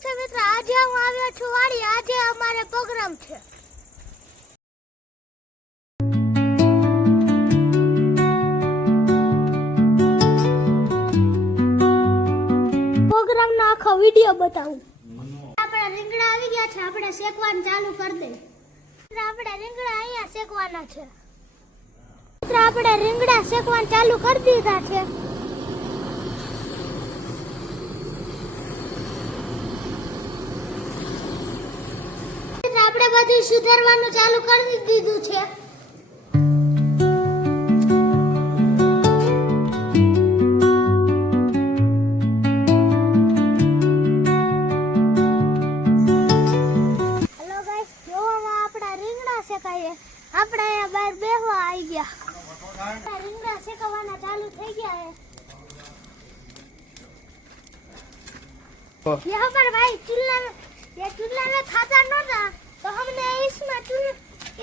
મિત્ર આજે હું આવ્યો છું વાડી. આજે અમારે પ્રોગ્રામ છે. પ્રોગ્રામ નો આખો વિડિયો બતાવું. આપણા રીંગણા આવી ગયા છે. આપણે શેકવાનું ચાલુ કરી દે. આપણે રીંગણા અહીંયા શેકવાના છે. મિત્ર આપણે રીંગણા શેકવાનું ચાલુ કરી દીધા છે. આપણે બધું સુધારવાનું ચાલુ કરી દીધું છે. હેલો ગાઈસ, જોવામાં આપણા રીંગણા શેકાય. આપણે અહીંયા બહાર બેહવા આવી ગયા. રીંગણા શેકવાના ચાલુ થઈ ગયા है. यहाँ पर भाई चूल्हा में खाता नोटा तो हमने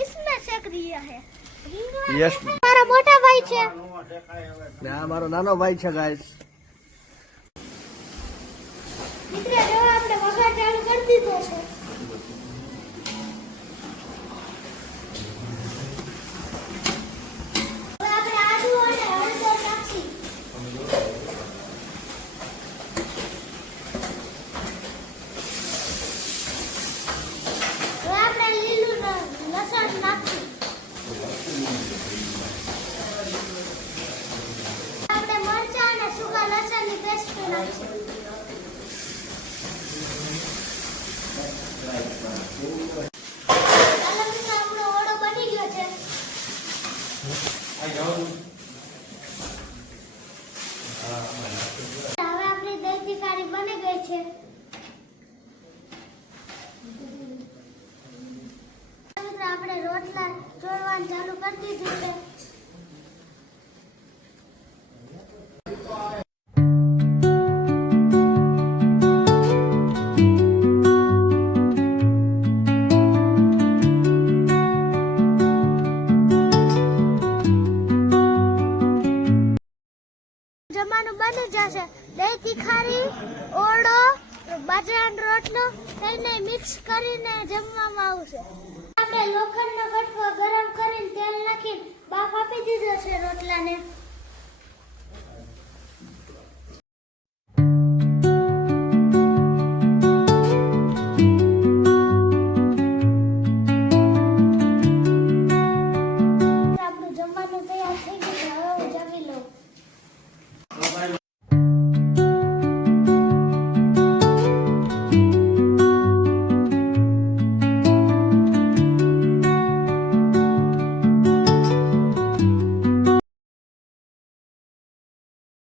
इसमें सेक दिया है. यस, મારો મોટા ભાઈ છે ને આ મારો નાનો ભાઈ છે ગાઈસ. મિત્ર જો આપણે વઘાર ચાલુ કરી દીધો છે. હવે આપણે આદુ અને હળદર નાખી. હવે આપણે લીલું લસણ નાખી. આપણે મરચાં અને સૂકા લસણની પેસ્ટ નાખી. ચાલો મિત્રો, આપણો ઓળો બની ગયો છે. હવે આપણી દહીં તીખારી બની ગઈ છે. મિત્રો આપણે રોટલા ચોળવાનું ચાલુ કરી દીધું છે. જમવાનું બની જશે. દહીં તીખારી, ઓળો, બાજરાનો રોટલો તેને મિક્સ કરીને જમવામાં આવશે. આપણે લોખંડનો કટકો ગરમ કરીને તેલ નાખીને બાફ આપી દીધો છે રોટલાને. આપણું જમવાનું તૈયાર થઈ ગયું છે. હવે હું જમી લઉં.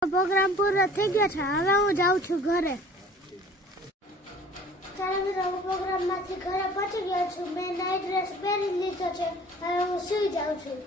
પ્રોગ્રામ પૂરો થઈ ગયો છે. હવે હું જાઉં છું ઘરે. ચાલો મિત્રો, હું પ્રોગ્રામમાંથી ઘરે પહોંચી ગયો છું. મેં નાઇટ ડ્રેસ પહેરી લીધો છે. હવે હું સૂઈ જાઉં છું.